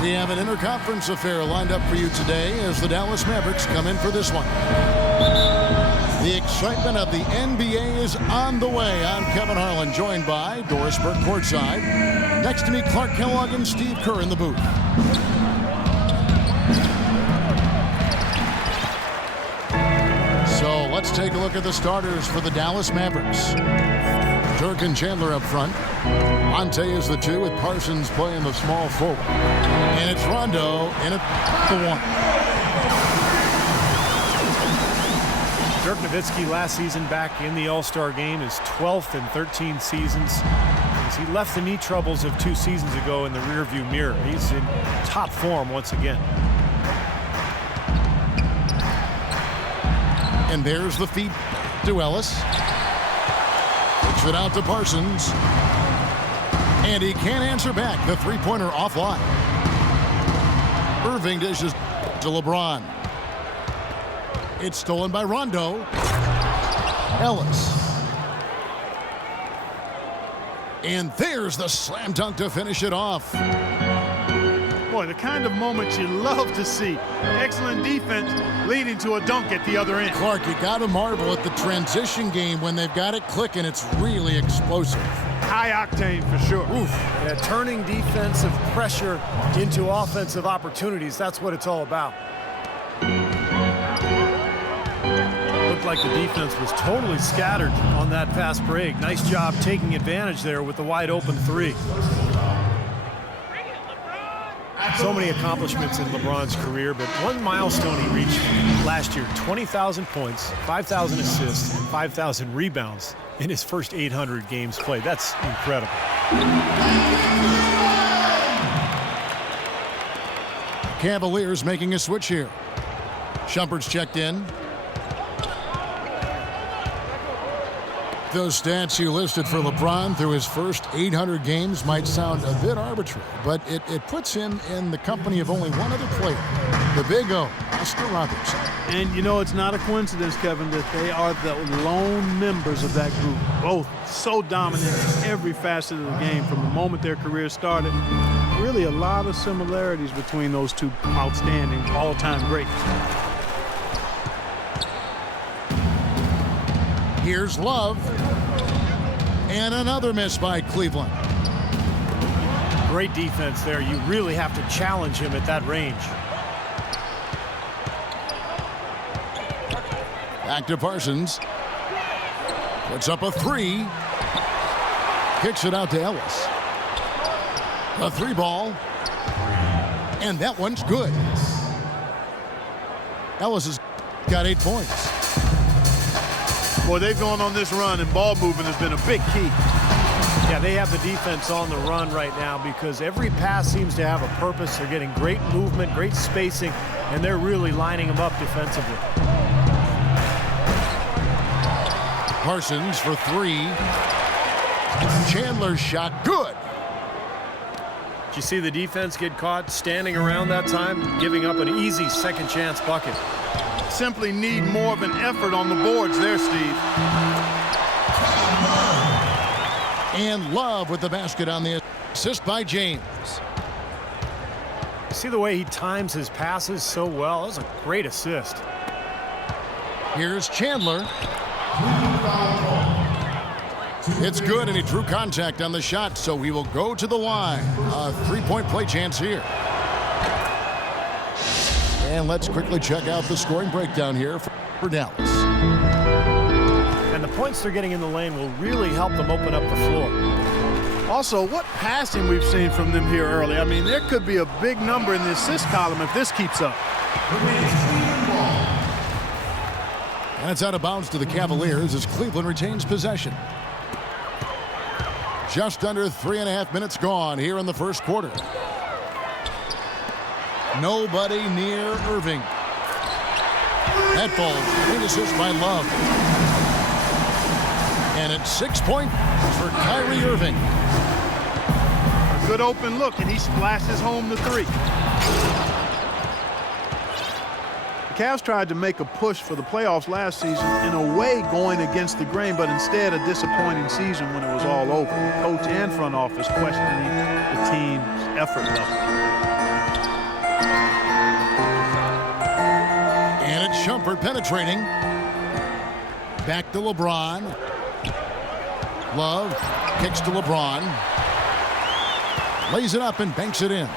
We have an interconference affair lined up for you today as the Dallas Mavericks come in for this one. The excitement of the NBA is on the way. I'm Kevin Harlan, joined by Doris Burke courtside. Next to me, Clark Kellogg and Steve Kerr in the booth. So let's take a look at the starters for the Dallas Mavericks. Dirk and Chandler up front. Monte is the 2 with Parsons playing the small forward. And it's Rondo in at the 1. Dirk Nowitzki last season back in the All-Star game is 12th in 13 seasons. As he left the knee troubles of 2 seasons ago in the rearview mirror. He's in top form once again. And there's the feed to Ellis. Kicks it out to Parsons. And he can't answer back. The three-pointer offline. Irving dishes to LeBron. It's stolen by Rondo. Ellis. And there's the slam dunk to finish it off. Boy, the kind of moment you love to see. Excellent defense leading to a dunk at the other end. Clark, you got to marvel at the transition game when they've got it clicking. It's really explosive. High octane for sure. Oof. Yeah, turning defensive pressure into offensive opportunities. That's what it's all about. Looked like the defense was totally scattered on that fast break. Nice job taking advantage there with the wide open 3. So many accomplishments in LeBron's career, but one milestone he reached last year: 20,000 points, 5,000 assists, and 5,000 rebounds in his first 800 games played. That's incredible. Cavaliers making a switch here. Shumpert's checked in. Those stats you listed for LeBron through his first 800 games might sound a bit arbitrary, but it puts him in the company of only one other player, the Big O, Oscar Robertson. And you know, it's not a coincidence, Kevin, that they are the lone members of that group. Both so dominant in every facet of the game from the moment their career started. Really a lot of similarities between those two outstanding all-time greats. Here's Love. And another miss by Cleveland. Great defense there. You really have to challenge him at that range. Back to Parsons. Puts up a 3. Kicks it out to Ellis. A 3 ball. And that one's good. Ellis has got 8 points. Boy, they've gone on this run, and ball movement has been a big key. Yeah, they have the defense on the run right now because every pass seems to have a purpose. They're getting great movement, great spacing, and they're really lining them up defensively. Parsons for 3. Chandler's shot, good. Did you see the defense get caught standing around that time, giving up an easy second chance bucket? Simply need more of an effort on the boards there, Steve. And Love with the basket on the assist by James. See the way he times his passes so well? That was a great assist. Here's Chandler. It's good, and he drew contact on the shot, so he will go to the line. A 3-point play chance here. And let's quickly check out the scoring breakdown here for Dallas. And the points they're getting in the lane will really help them open up the floor. Also, what passing we've seen from them here early. I mean, there could be a big number in the assist column if this keeps up. And it's out of bounds to the Cavaliers as Cleveland retains possession. Just under 3.5 minutes gone here in the first quarter. Nobody near Irving. That ball, great assist by Love. And it's 6 points for Kyrie Irving. A good open look, and he splashes home the 3. The Cavs tried to make a push for the playoffs last season, in a way going against the grain, but instead a disappointing season when it was all over. Coach and front office questioning the team's effort level. Shumpert penetrating. Back to LeBron. Love kicks to LeBron. Lays it up and banks it in.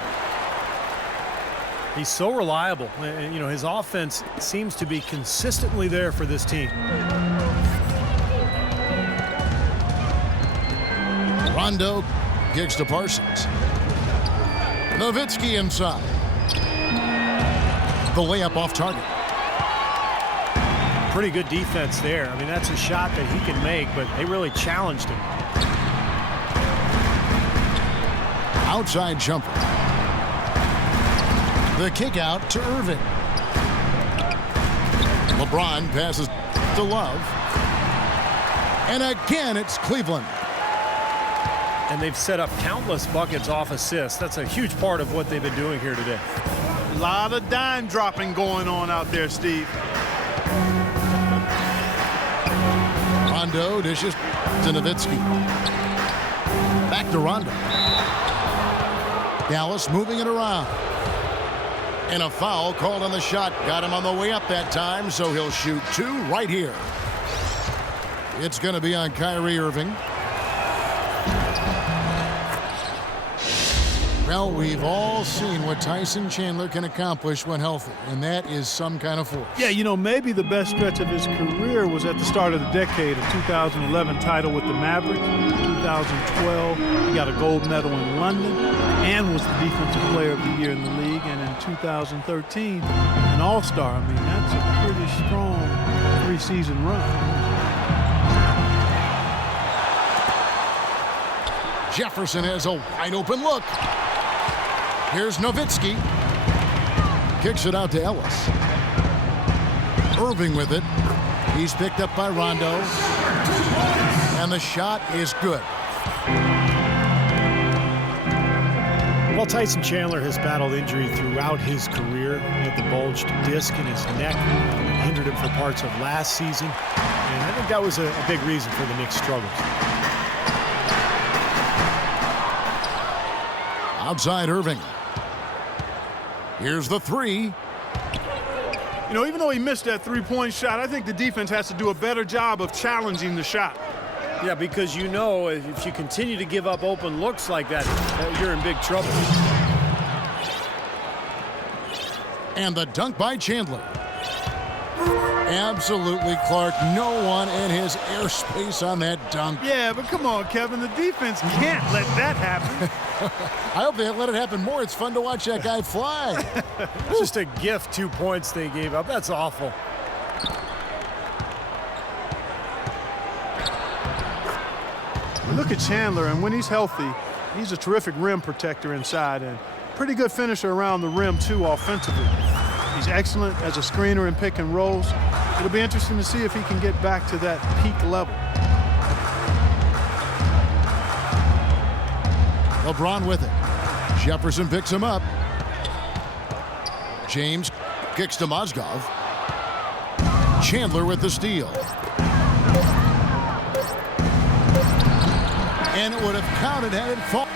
He's so reliable. You know, his offense seems to be consistently there for this team. Rondo kicks to Parsons. Nowitzki inside. The layup off target. Pretty good defense there. I mean, that's a shot that he can make, but they really challenged him. Outside jumper. The kick out to Irving. LeBron passes to Love. And again, it's Cleveland. And they've set up countless buckets off assists. That's a huge part of what they've been doing here today. A lot of dime dropping going on out there, Steve. Rondo dishes to Nowitzki. Back to Rondo. Dallas moving it around. And a foul called on the shot. Got him on the way up that time, so he'll shoot two right here. It's going to be on Kyrie Irving. Well, we've all seen what Tyson Chandler can accomplish when healthy, and that is some kind of force. Yeah, you know, maybe the best stretch of his career was at the start of the decade, a 2011 title with the Mavericks. 2012, he got a gold medal in London and was the Defensive Player of the Year in the league. And in 2013, an All-Star. I mean, that's a pretty strong three-season run. Jefferson has a wide-open look. Here's Nowitzki. Kicks it out to Ellis. Irving with it. He's picked up by Rondo. And the shot is good. Well, Tyson Chandler has battled injury throughout his career. He had the bulged disc in his neck. It hindered him for parts of last season. And I think that was a big reason for the Knicks' struggles. Outside Irving. Here's the three. You know, even though he missed that three-point shot, I think the defense has to do a better job of challenging the shot. Yeah, because you know if you continue to give up open looks like that, you're in big trouble. And the dunk by Chandler. Absolutely, Clark. No one in his airspace on that dunk. Yeah, but come on, Kevin. The defense can't let that happen. I hope they let it happen more. It's fun to watch that guy fly. It's just a gift, 2 points they gave up. That's awful. Look at Chandler, and when he's healthy, he's a terrific rim protector inside and pretty good finisher around the rim, too, offensively. He's excellent as a screener in pick and rolls. It'll be interesting to see if he can get back to that peak level. LeBron with it. Jefferson picks him up. James kicks to Mozgov. Chandler with the steal. And it would have counted had it fallen.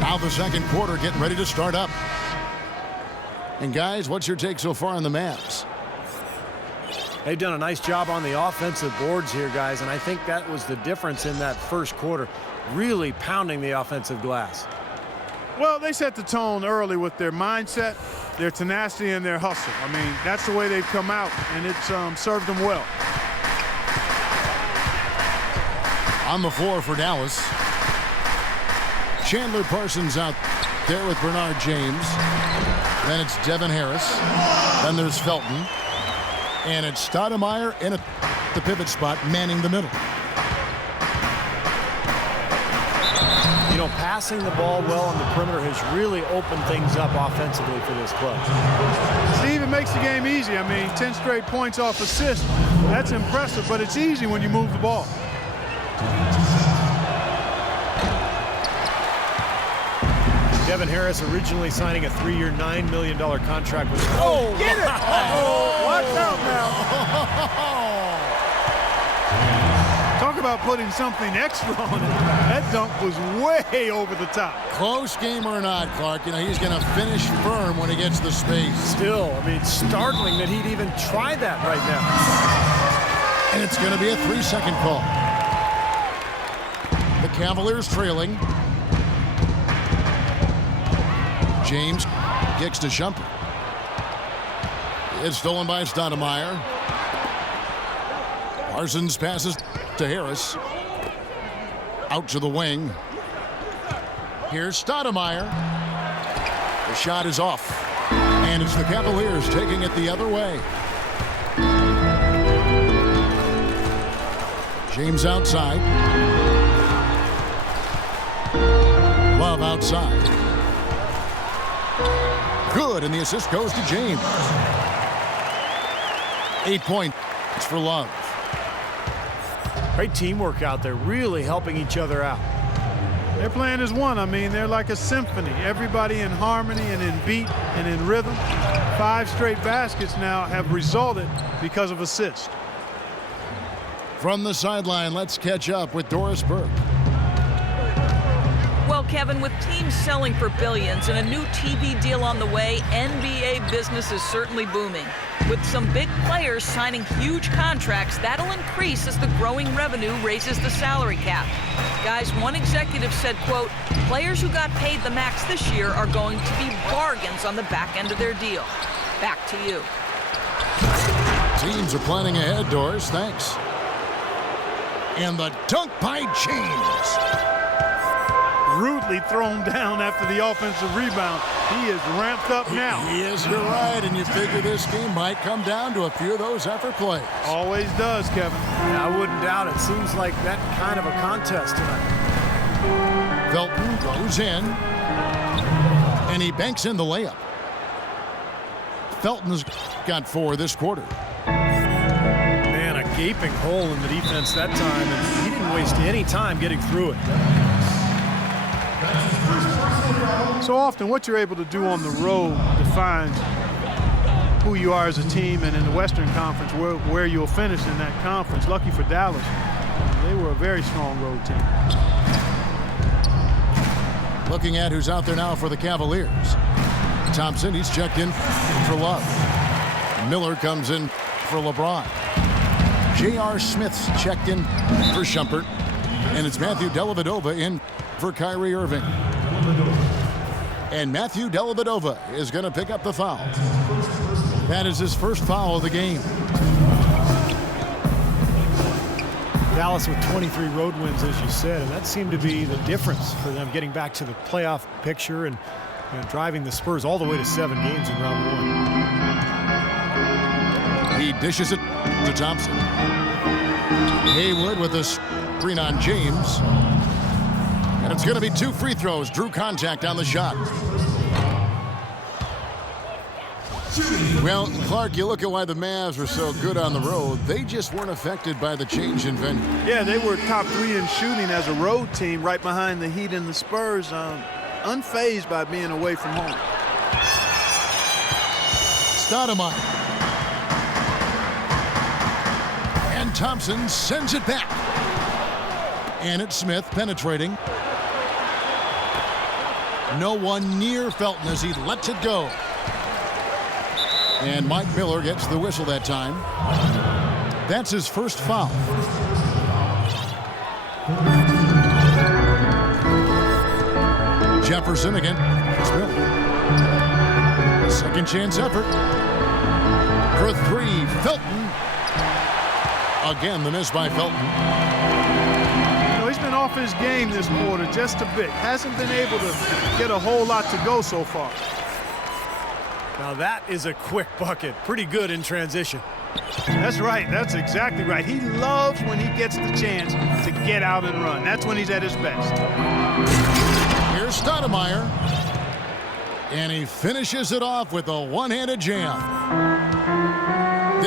Now the second quarter getting ready to start up. And guys, what's your take so far on the Mavs? They've done a nice job on the offensive boards here, guys, and I think that was the difference in that first quarter, really pounding the offensive glass. Well, they set the tone early with their mindset, their tenacity, and their hustle. I mean, that's the way they've come out, and it's served them well. On the floor for Dallas. Chandler Parsons out there with Bernard James. Then it's Devin Harris. Then there's Felton. And it's Stoudemire in the pivot spot, manning the middle. You know, passing the ball well on the perimeter has really opened things up offensively for this club. Steve, it makes the game easy. I mean, 10 straight points off assist. That's impressive, but it's easy when you move the ball. Devin Harris originally signing a 3-year, $9 million contract with... Oh, get it! Uh-oh. Watch out now. Talk about putting something extra on it. That dunk was way over the top. Close game or not, Clark, he's going to finish firm when he gets the space. Still, startling that he'd even try that right now. And it's going to be a 3-second call. The Cavaliers trailing. James kicks to Shumpert. It's stolen by Stoudemire. Parsons passes to Harris. Out to the wing. Here's Stoudemire. The shot is off. And it's the Cavaliers taking it the other way. James outside. Love outside. Good, and the assist goes to James. 8 points for Love. Great teamwork out there, really helping each other out. They're playing as one. They're like a symphony. Everybody in harmony and in beat and in rhythm. 5 straight baskets now have resulted because of assists. From the sideline, let's catch up with Doris Burke. Well, Kevin, with teams selling for billions and a new TV deal on the way, NBA business is certainly booming. With some big players signing huge contracts, that'll increase as the growing revenue raises the salary cap. Guys, one executive said, quote, players who got paid the max this year are going to be bargains on the back end of their deal. Back to you. Teams are planning ahead, Doris. Thanks. And the dunk by James. Rudely thrown down after the offensive rebound. He is ramped up now. He is, you're right, and you figure this game might come down to a few of those effort plays. Always does, Kevin. Yeah, I wouldn't doubt it. Seems like that kind of a contest tonight. Felton goes in, and he banks in the layup. Felton's got 4 this quarter. Man, a gaping hole in the defense that time, and he didn't waste any time getting through it. So often what you're able to do on the road defines who you are as a team, and in the Western Conference where you'll finish in that conference. Lucky for Dallas, they were a very strong road team. Looking at who's out there now for the Cavaliers. Thompson, he's checked in for Love. Miller comes in for LeBron. J.R. Smith's checked in for Shumpert. And it's Matthew Dellavedova in for Kyrie Irving. And Matthew Dellavedova is going to pick up the foul. That is his first foul of the game. Dallas with 23 road wins, as you said, and that seemed to be the difference for them getting back to the playoff picture and driving the Spurs all the way to 7 games in round 1. He dishes it to Thompson. Haywood with a screen on James. And it's going to be 2 free throws. Drew contact on the shot. Well, Clark, you look at why the Mavs were so good on the road. They just weren't affected by the change in venue. Yeah, they were top 3 in shooting as a road team, right behind the Heat and the Spurs, unfazed by being away from home. Stoudemire. And Thompson sends it back. And it's Smith penetrating. No one near Felton as he lets it go. And Mike Miller gets the whistle that time. That's his first foul. Jefferson again. It's Miller. Second chance effort. For 3, Felton. Again, the miss by Felton. He's been off his game this quarter just a bit. Hasn't been able to get a whole lot to go so far. Now that is a quick bucket. Pretty good in transition. That's right. That's exactly right. He loves when he gets the chance to get out and run. That's when he's at his best. Here's Stoudemire. And he finishes it off with a one-handed jam.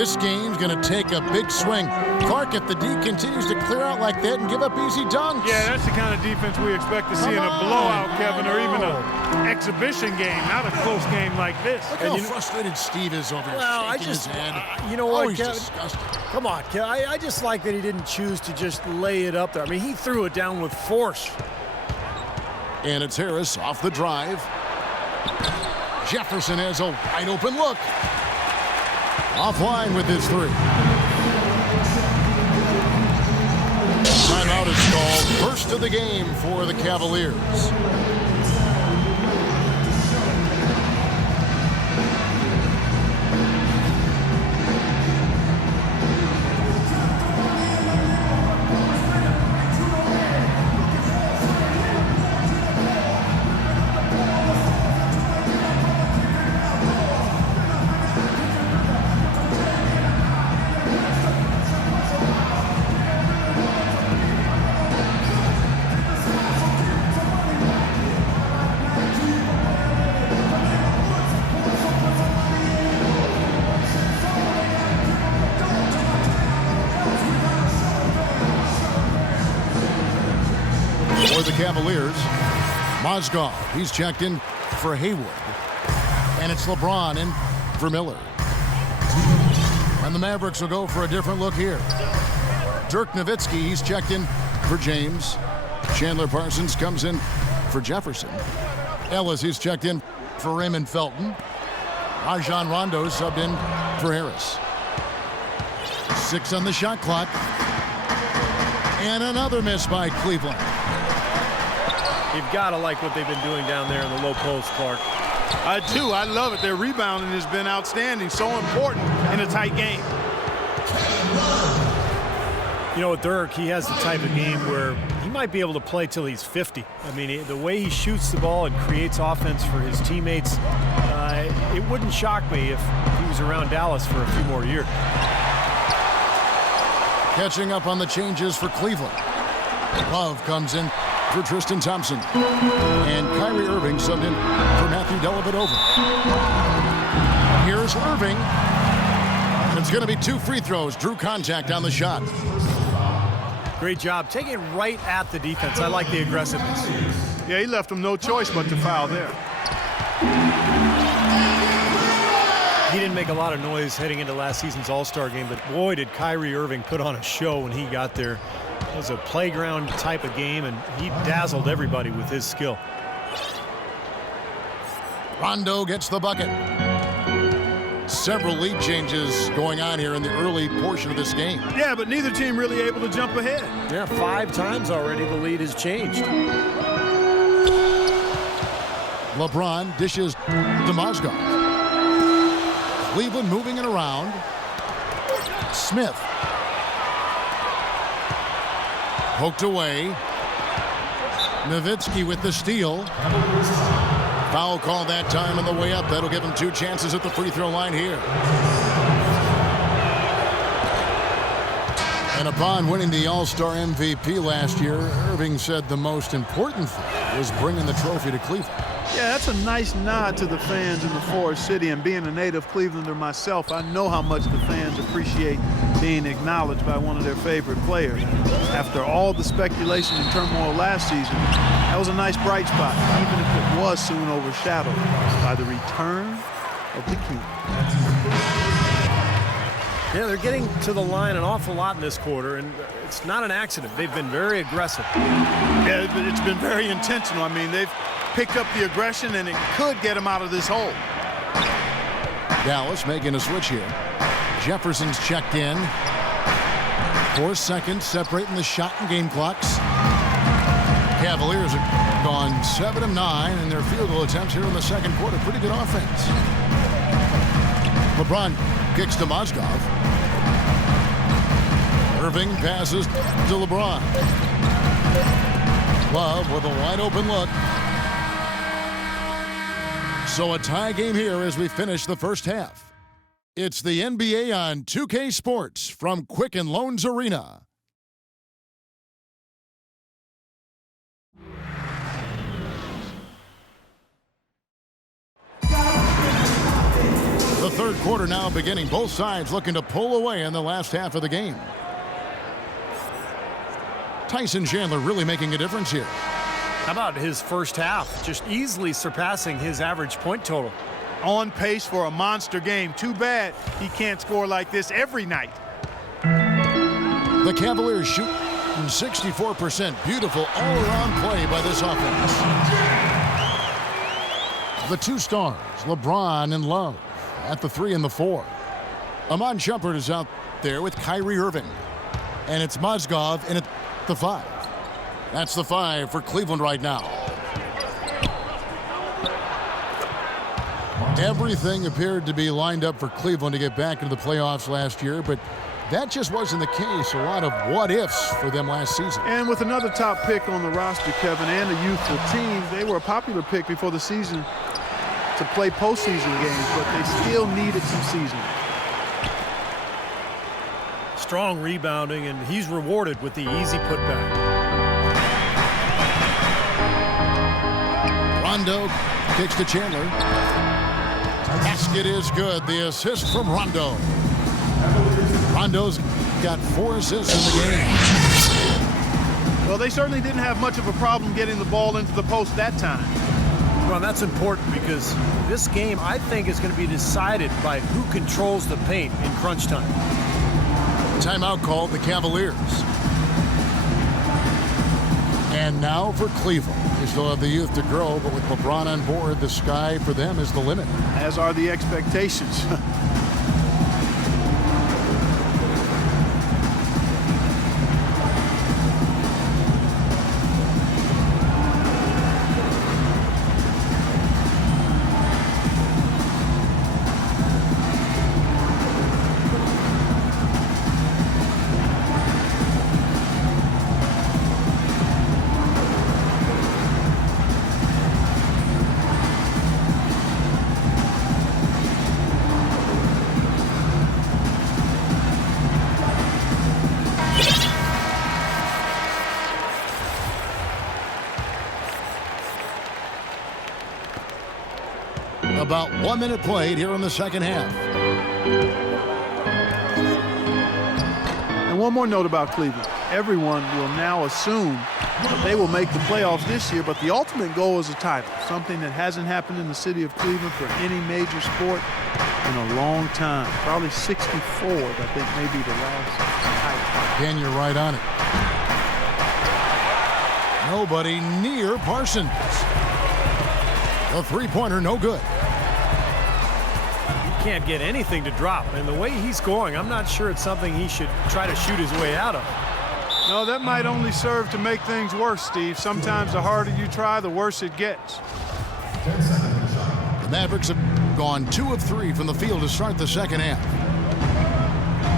This game's going to take a big swing. Clark, if the D continues to clear out like that and give up easy dunks. Yeah, that's the kind of defense we expect to see in a blowout, Kevin, or even an exhibition game, not a close game like this. Look how frustrated Steve is over here, shaking his head. You know what, he's Kevin? disgusted. Come on, Kevin. I just like that he didn't choose to just lay it up there. I mean, he threw it down with force. And it's Harris off the drive. Jefferson has a wide open look. Offline with his three. Timeout is called. First of the game for the Cavaliers. For the Cavaliers, Mozgov, he's checked in for Hayward. And it's LeBron in for Miller. And the Mavericks will go for a different look here. Dirk Nowitzki, he's checked in for James. Chandler Parsons comes in for Jefferson. Ellis, he's checked in for Raymond Felton. Rajon Rondo subbed in for Harris. 6 on the shot clock. And another miss by Cleveland. You've got to like what they've been doing down there in the low post, Clark. I do. I love it. Their rebounding has been outstanding. So important in a tight game. You know, with Dirk, he has the type of game where he might be able to play till he's 50. I mean, the way he shoots the ball and creates offense for his teammates, it wouldn't shock me if he was around Dallas for a few more years. Catching up on the changes for Cleveland. Love comes in for Tristan Thompson. And Kyrie Irving subbed in for Matthew Dellavedova. Here's Irving. It's going to be 2 free throws. Drew contact on the shot. Great job. Taking it right at the defense. I like the aggressiveness. Yeah, he left him no choice but to foul there. He didn't make a lot of noise heading into last season's All-Star game, but boy, did Kyrie Irving put on a show when he got there. It was a playground type of game, and he dazzled everybody with his skill. Rondo gets the bucket. Several lead changes going on here in the early portion of this game. Yeah, but neither team really able to jump ahead. Yeah, 5 times already the lead has changed. LeBron dishes to Mozgov. Cleveland moving it around. Smith. Poked away. Nowitzki with the steal. Foul call that time on the way up. That'll give him 2 chances at the free throw line here. And upon winning the All-Star MVP last year, Irving said the most important thing was bringing the trophy to Cleveland. Yeah, that's a nice nod to the fans in the Forest City, and being a native Clevelander myself, I know how much the fans appreciate being acknowledged by one of their favorite players. After all the speculation and turmoil last season, that was a nice bright spot, even if it was soon overshadowed by the return of the king. Yeah, they're getting to the line an awful lot in this quarter, and it's not an accident. They've been very aggressive. Yeah, it's been very intentional. I mean, they've picked up the aggression, and it could get them out of this hole. Dallas making a switch here. Jefferson's checked in. 4 seconds separating the shot and game clocks. Cavaliers have gone 7 of 9 in their field goal attempts here in the second quarter. Pretty good offense. LeBron kicks to Mozgov. Irving passes to LeBron. Love with a wide open look. So a tie game here as we finish the first half. It's the NBA on 2K Sports from Quicken Loans Arena. The third quarter now beginning. Both sides looking to pull away in the last half of the game. Tyson Chandler really making a difference here. How about his first half? Just easily surpassing his average point total. On pace for a monster game. Too bad he can't score like this every night. The Cavaliers shoot 64%. Beautiful all-around play by this offense. The two stars, LeBron and Love, at the 3 and the 4. Amon Shumpert is out there with Kyrie Irving. And it's Mozgov in at the 5. That's the 5 for Cleveland right now. Everything appeared to be lined up for Cleveland to get back into the playoffs last year, but that just wasn't the case. A lot of what-ifs for them last season. And with another top pick on the roster, Kevin, and a youthful team, they were a popular pick before the season to play postseason games, but they still needed some seasoning. Strong rebounding, and he's rewarded with the easy putback. Rondo kicks to Chandler. Basket is good. The assist from Rondo. Rondo's got 4 assists in the game. Well, they certainly didn't have much of a problem getting the ball into the post that time. Well, that's important because this game, I think, is going to be decided by who controls the paint in crunch time. Timeout called the Cavaliers. And now for Cleveland. They still have the youth to grow, but with LeBron on board, the sky for them is the limit. As are the expectations. About 1 minute played here in the second half. And one more note about Cleveland. Everyone will now assume that they will make the playoffs this year, but the ultimate goal is a title, something that hasn't happened in the city of Cleveland for any major sport in a long time. Probably 64, I think, may be the last title. Dan, you're right on it. Nobody near Parsons. A three-pointer, no good. Can't get anything to drop, and the way he's scoring, I'm not sure it's something he should try to shoot his way out of. No, that might only serve to make things worse, Steve. Sometimes the harder you try, the worse it gets. The Mavericks have gone 2 of 3 from the field to start the second half.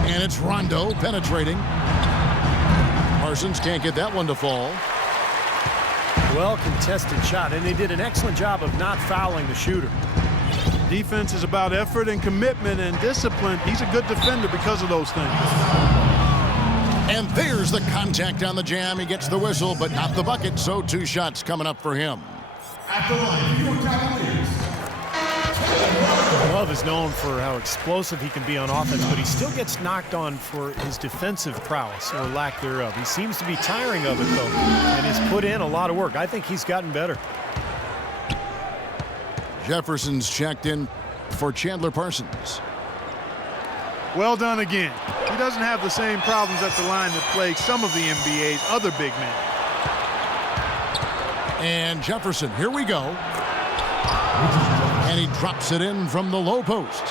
And it's Rondo penetrating. Parsons can't get that one to fall. Well contested shot, and they did an excellent job of not fouling the shooter. Defense is about effort and commitment and discipline. He's a good defender because of those things. And there's the contact on the jam. He gets the whistle, but not the bucket, so 2 shots coming up for him. At the line, your Cavaliers. Love is known for how explosive he can be on offense, but he still gets knocked on for his defensive prowess, or lack thereof. He seems to be tiring of it, though, and he's put in a lot of work. I think he's gotten better. Jefferson's checked in for Chandler Parsons. Well done again. He doesn't have the same problems at the line that plague some of the NBA's other big men. And Jefferson, here we go. And he drops it in from the low post.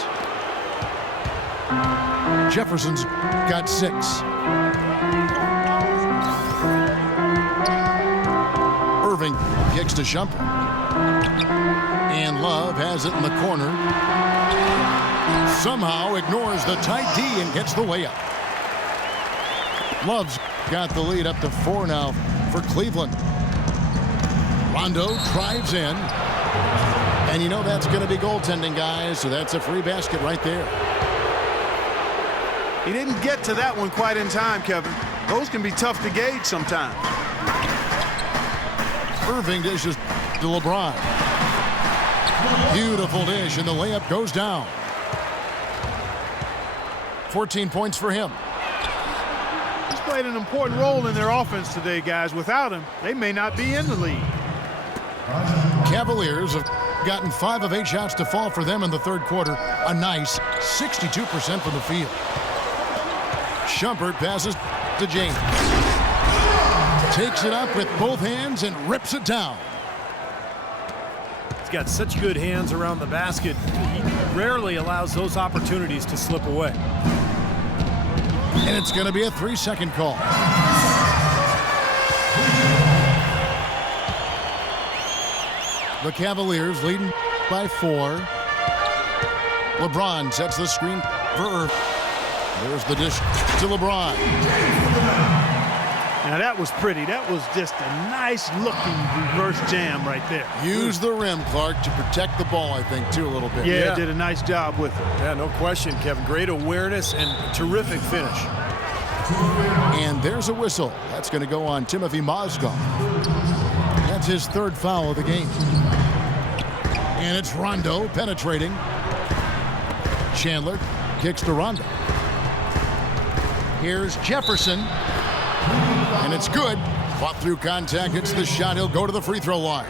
Jefferson's got 6. Irving kicks to Shumpert. And Love has it in the corner. Somehow ignores the tight D and gets the layup. Love's got the lead up to 4 now for Cleveland. Rondo drives in. And you know that's going to be goaltending, guys, so that's a free basket right there. He didn't get to that one quite in time, Kevin. Those can be tough to gauge sometimes. Irving dishes to LeBron. Beautiful dish, and the layup goes down. 14 points for him. He's played an important role in their offense today, guys. Without him, they may not be in the lead. Cavaliers have gotten 5 of 8 shots to fall for them in the third quarter. A nice 62% from the field. Shumpert passes to James. Takes it up with both hands and rips it down. He's got such good hands around the basket. He rarely allows those opportunities to slip away. And it's going to be a 3-second call. The Cavaliers leading by 4. LeBron sets the screen for Irving. There's the dish to LeBron. Now that was pretty. That was just a nice looking reverse jam right there. Use the rim, Clark, to protect the ball, I think, too, a little bit. Yeah, did a nice job with it. Yeah, no question, Kevin. Great awareness and terrific finish. And there's a whistle. That's going to go on Timothy Mozgov. That's his 3rd foul of the game. And it's Rondo penetrating. Chandler kicks to Rondo. Here's Jefferson. And it's good. Fought through contact, hits the shot. He'll go to the free throw line.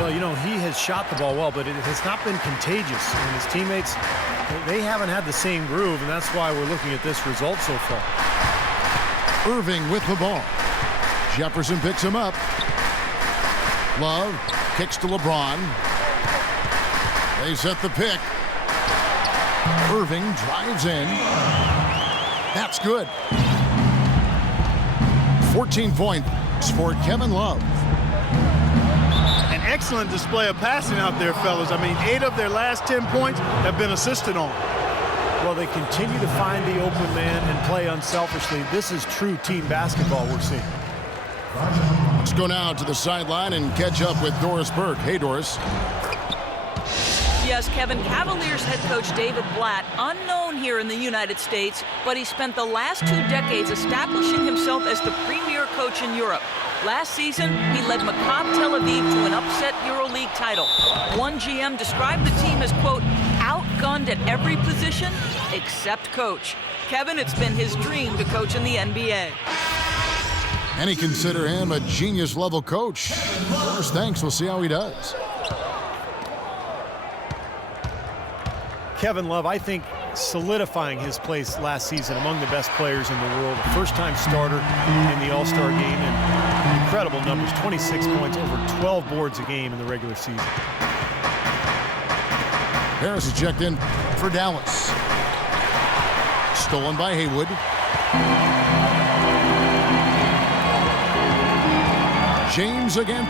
Well, you know, he has shot the ball well, but it has not been contagious. And his teammates, they haven't had the same groove, and that's why we're looking at this result so far. Irving with the ball. Jefferson picks him up. Love kicks to LeBron. They set the pick. Irving drives in. That's good. 14 points for Kevin Love. An excellent display of passing out there, fellas. I mean, 8 of their last 10 points have been assisted on. Well, they continue to find the open man and play unselfishly. This is true team basketball we're seeing. Let's go now to the sideline and catch up with Doris Burke. Hey, Doris. Yes, Kevin, Cavaliers head coach David Blatt, unknown here in the United States, but he spent the last 2 decades establishing himself as the premier coach in Europe. Last season, he led Maccabi Tel Aviv to an upset EuroLeague title. One GM described the team as, quote, outgunned at every position except coach. Kevin, it's been his dream to coach in the NBA. Many consider him a genius-level coach. Doris, thanks. We'll see how he does. Kevin Love, I think, solidifying his place last season among the best players in the world. A first-time starter in the All-Star game, and incredible numbers, 26 points, over 12 boards a game in the regular season. Harris is checked in for Dallas. Stolen by Haywood. James again.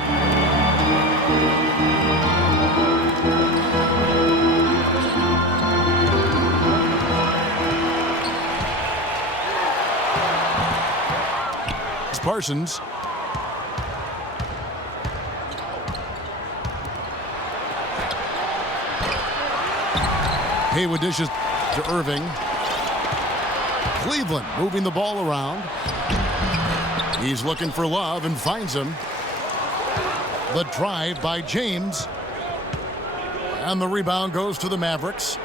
Parsons. Haywood dishes to Irving. Cleveland moving the ball around. He's looking for Love and finds him. The drive by James. And the rebound goes to the Mavericks.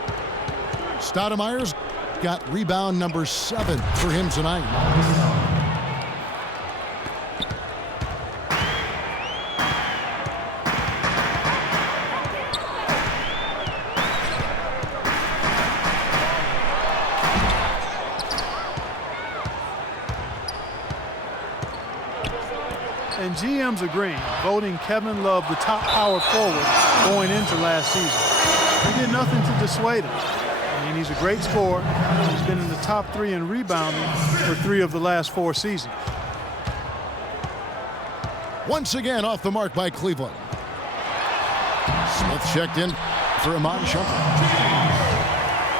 Stoudemire's got rebound number 7 for him tonight. And GM's agreeing, voting Kevin Love the top power forward going into last season. He did nothing to dissuade him. I mean, he's a great scorer. He's been in the top 3 in rebounding for 3 of the last 4 seasons. Once again off the mark by Cleveland. Smith checked in for Iman Shumpert.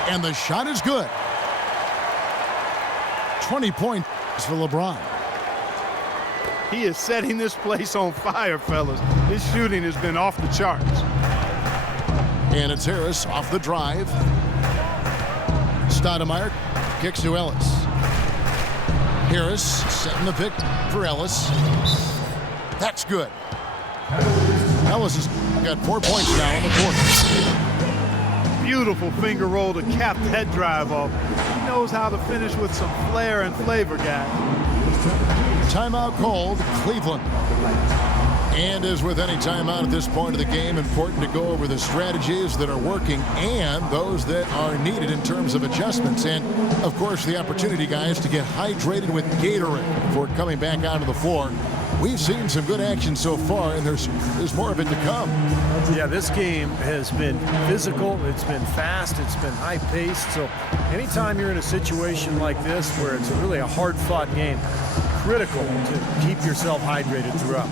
And the shot is good. 20 points for LeBron. He is setting this place on fire, fellas. His shooting has been off the charts. And it's Harris off the drive. Stoudemire kicks to Ellis. Harris setting the pick for Ellis. That's good. Ellis has got 4 points now in the quarter. Beautiful finger roll to cap that drive off. He knows how to finish with some flair and flavor, guys. Timeout called, Cleveland. And as with any timeout at this point of the game, important to go over the strategies that are working and those that are needed in terms of adjustments. And, of course, the opportunity, guys, to get hydrated with Gatorade before coming back onto the floor. We've seen some good action so far, and there's more of it to come. Yeah, this game has been physical. It's been fast. It's been high-paced. So anytime you're in a situation like this where it's really a hard-fought game, critical to keep yourself hydrated throughout.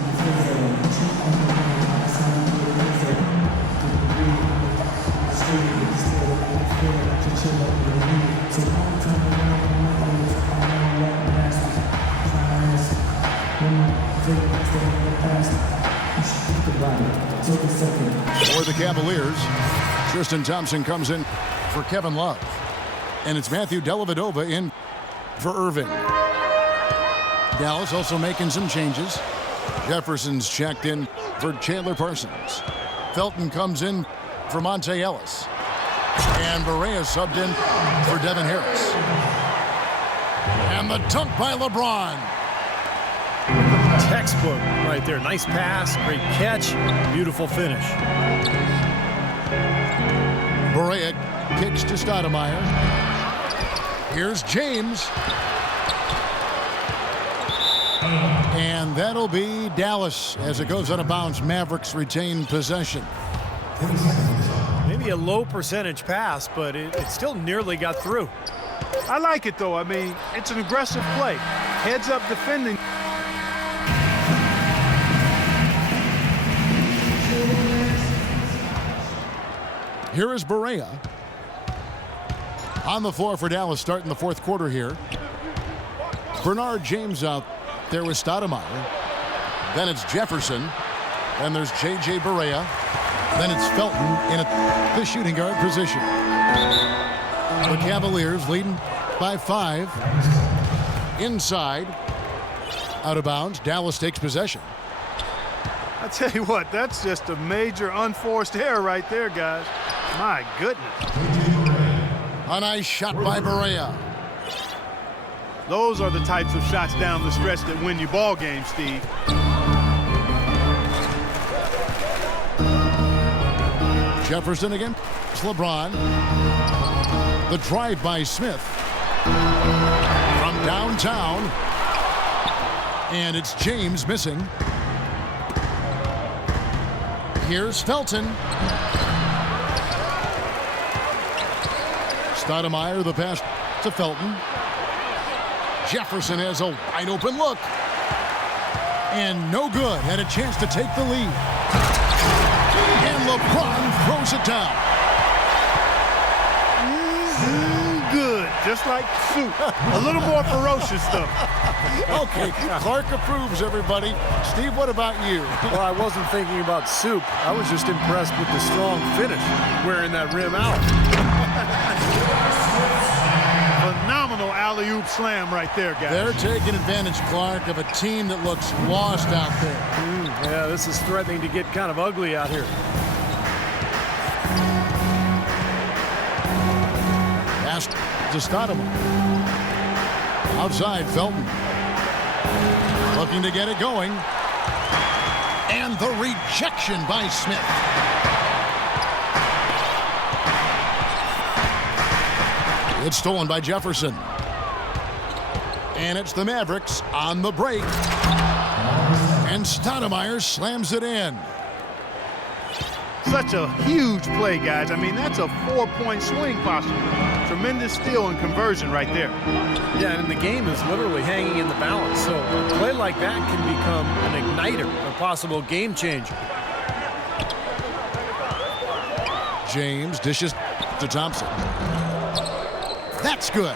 For the Cavaliers, Tristan Thompson comes in for Kevin Love. And it's Matthew Dellavedova in for Irving. Dallas also making some changes. Jefferson's checked in for Chandler Parsons. Felton comes in for Monte Ellis. And Barea subbed in for Devin Harris. And the dunk by LeBron. Textbook right there. Nice pass, great catch, beautiful finish. Barea kicks to Stoudemire. Here's James. And that'll be Dallas as it goes out of bounds. Mavericks retain possession. Maybe a low percentage pass, but it still nearly got through. I like it, though. I mean, it's an aggressive play. Heads up defending. Here is Barea. On the floor for Dallas starting the fourth quarter here. Bernard James out there with Stoudemire. Then it's Jefferson. Then there's J.J. Barea. Then it's Felton in the shooting guard position. The Cavaliers leading by 5. Inside. Out of bounds. Dallas takes possession. I tell you what, that's just a major unforced error right there, guys. My goodness. A nice shot by Barea. Those are the types of shots down the stretch that win you ball games, Steve. Jefferson again. It's LeBron. The drive by Smith. From downtown. And it's James missing. Here's Felton. Stoudemire, the pass to Felton. Jefferson has a wide open look. And no good. Had a chance to take the lead. And LeBron throws it down. Good. Just like soup. A little more ferocious stuff. Okay, Clark approves, everybody. Steve, what about you? Well, I wasn't thinking about soup. I was just impressed with the strong finish, wearing that rim out. Phenomenal alley-oop slam right there, guys. They're taking advantage, Clark, of a team that looks lost out there. Yeah, this is threatening to get kind of ugly out here. Pass to Stoudemire. Outside, Felton. Looking to get it going. And the rejection by Smith. It's stolen by Jefferson. And it's the Mavericks on the break. And Stoudemire slams it in. Such a huge play, guys. I mean, that's a 4-point swing possible. Tremendous steal and conversion right there. Yeah, and the game is literally hanging in the balance. So a play like that can become an igniter, a possible game changer. James dishes to Thompson. That's good.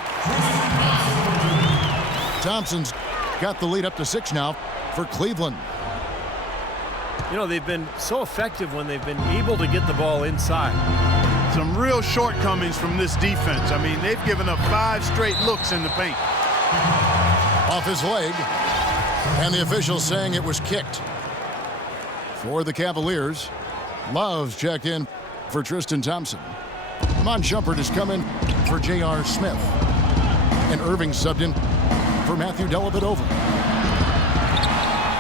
Thompson's got the lead up to 6 now for Cleveland. You know, they've been so effective when they've been able to get the ball inside. Some real shortcomings from this defense. I mean, they've given up 5 straight looks in the paint. Off his leg. And the official saying it was kicked. For the Cavaliers, Love's checked in for Tristan Thompson. Mon Shumpert is coming for J.R. Smith. And Irving subbed in for Matthew Dellavedova.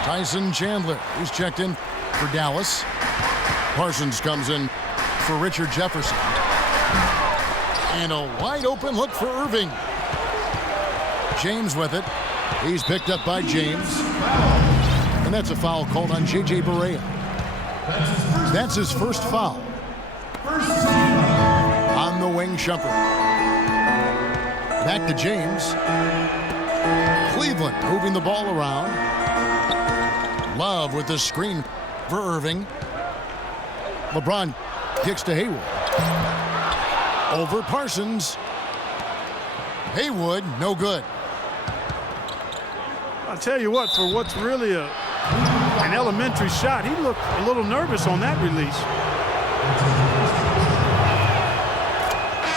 Tyson Chandler is checked in for Dallas. Parsons comes in for Richard Jefferson. And a wide open look for Irving. James with it. He's picked up by James. And that's a foul called on J.J. Barea. That's his first foul. On the wing, Shumpert. Back to James. Cleveland moving the ball around. Love with the screen for Irving. LeBron kicks to Haywood. Over Parsons. Haywood, no good. I'll tell you what, for what's really an elementary shot, he looked a little nervous on that release.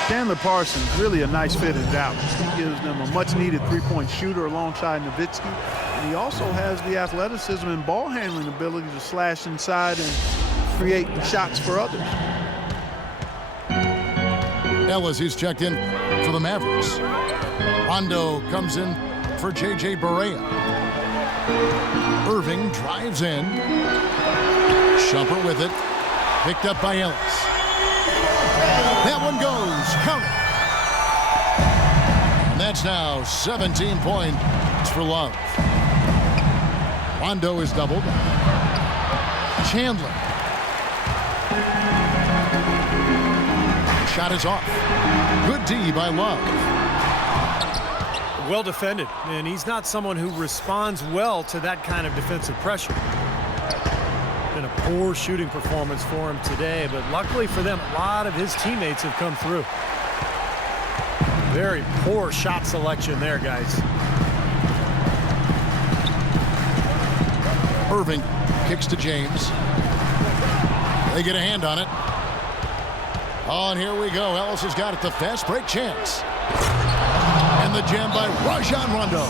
Chandler Parsons, really a nice fit in Dallas. He gives them a much-needed three-point shooter alongside Nowitzki. And he also has the athleticism and ball handling ability to slash inside and create shots for others. Ellis, he's checked in for the Mavericks. Rondo comes in for J.J. Barea. Irving drives in. Shumpert with it. Picked up by Ellis. That one goes. Count it. And that's now 17 points for Love. Rondo is doubled. Chandler. Shot is off. Good D by Love. Well defended, and he's not someone who responds well to that kind of defensive pressure. Been a poor shooting performance for him today, but luckily for them, a lot of his teammates have come through. Very poor shot selection there, guys. Irving kicks to James. They get a hand on it. Oh, and here we go. Ellis has got it. The fast break chance. And the jam by Rajon Rondo.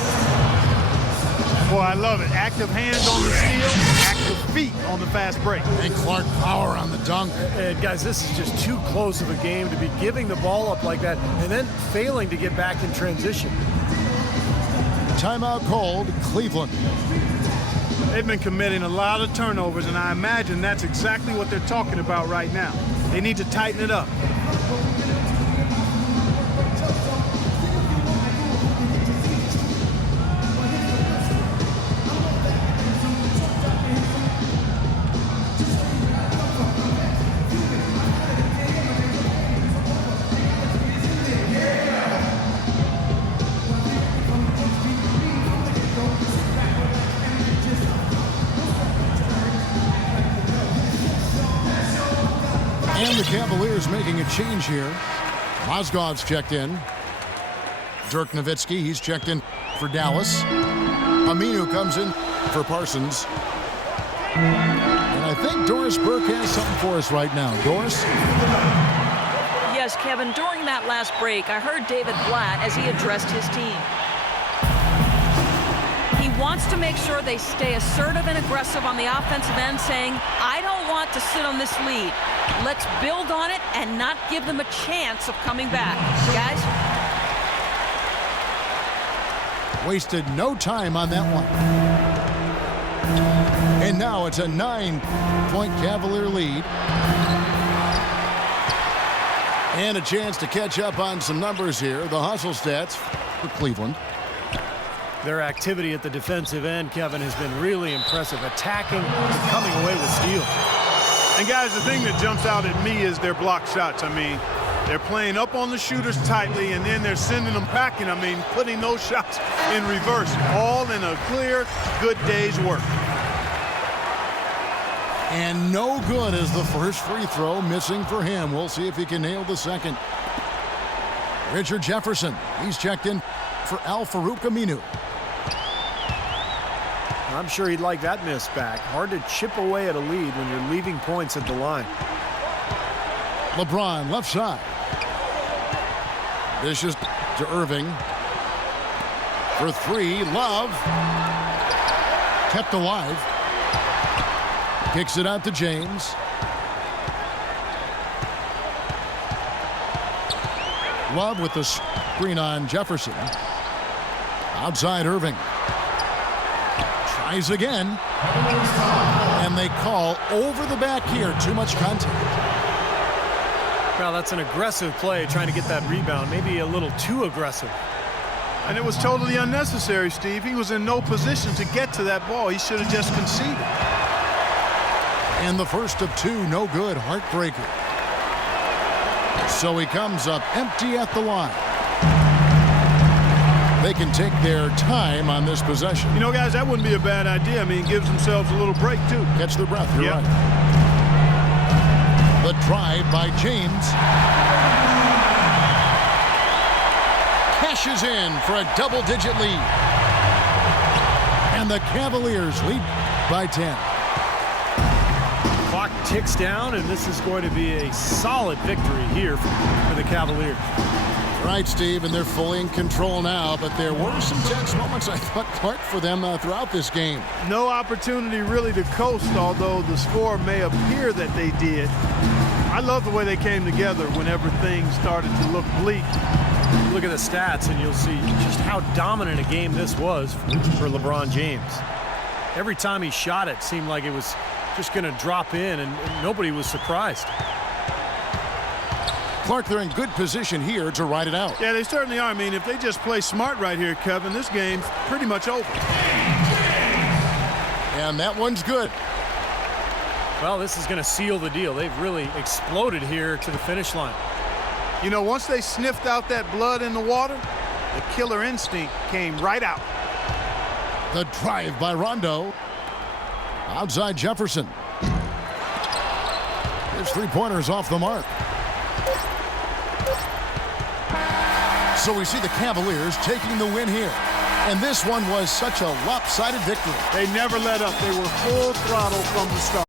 Boy, I love it. Active hands on the steal, active feet on the fast break. And Clark power on the dunk. And guys, this is just too close of a game to be giving the ball up like that and then failing to get back in transition. Timeout called, Cleveland. They've been committing a lot of turnovers, and I imagine that's exactly what they're talking about right now. They need to tighten it up. And the Cavaliers making a change here. Mozgov's checked in. Dirk Nowitzki, he's checked in for Dallas. Aminu comes in for Parsons. And I think Doris Burke has something for us right now. Doris? Yes, Kevin, during that last break, I heard David Blatt as he addressed his team. He wants to make sure they stay assertive and aggressive on the offensive end, saying, I don't want to sit on this lead. Let's build on it and not give them a chance of coming back. Guys? Wasted no time on that one. And now it's a 9-point Cavalier lead. And a chance to catch up on some numbers here. The hustle stats for Cleveland. Their activity at the defensive end, Kevin, has been really impressive. Attacking and coming away with steals. And guys, the thing that jumps out at me is their block shots. I mean, they're playing up on the shooters tightly, and then they're sending them packing. I mean, putting those shots in reverse, all in a clear, good day's work. And no good as the first free throw, missing for him. We'll see if he can nail the second. Richard Jefferson, he's checked in for Al-Farouq Aminu. I'm sure he'd like that miss back. Hard to chip away at a lead when you're leaving points at the line. LeBron, left side. Dishes to Irving. For three, Love. Kept alive. Kicks it out to James. Love with the screen on Jefferson. Outside Irving. Tries again. And they call over the back here. Too much contact. Well, that's an aggressive play, trying to get that rebound. Maybe a little too aggressive. And it was totally unnecessary, Steve. He was in no position to get to that ball. He should have just conceded. And the first of two, no good. Heartbreaker. So he comes up empty at the line. They can take their time on this possession. You know, guys, that wouldn't be a bad idea. I mean, it gives themselves a little break, too. Catch their breath. You're right. The drive by James. Cashes in for a double-digit lead. And the Cavaliers lead by 10. Clock ticks down, and this is going to be a solid victory here for the Cavaliers. Right, Steve, and they're fully in control now, but there were some tense moments, I thought, Clark, for them throughout this game. No opportunity really to coast, although the score may appear that they did. I love the way they came together whenever things started to look bleak. Look at the stats, and you'll see just how dominant a game this was for LeBron James. Every time he shot it seemed like it was just going to drop in, and nobody was surprised. Clark, they're in good position here to ride it out. Yeah, they certainly are. I mean, if they just play smart right here, Kevin, this game's pretty much over. And that one's good. Well, this is going to seal the deal. They've really exploded here to the finish line. You know, once they sniffed out that blood in the water, the killer instinct came right out. The drive by Rondo. Outside Jefferson. His three-pointers off the mark. So we see the Cavaliers taking the win here. And this one was such a lopsided victory. They never let up. They were full throttle from the start.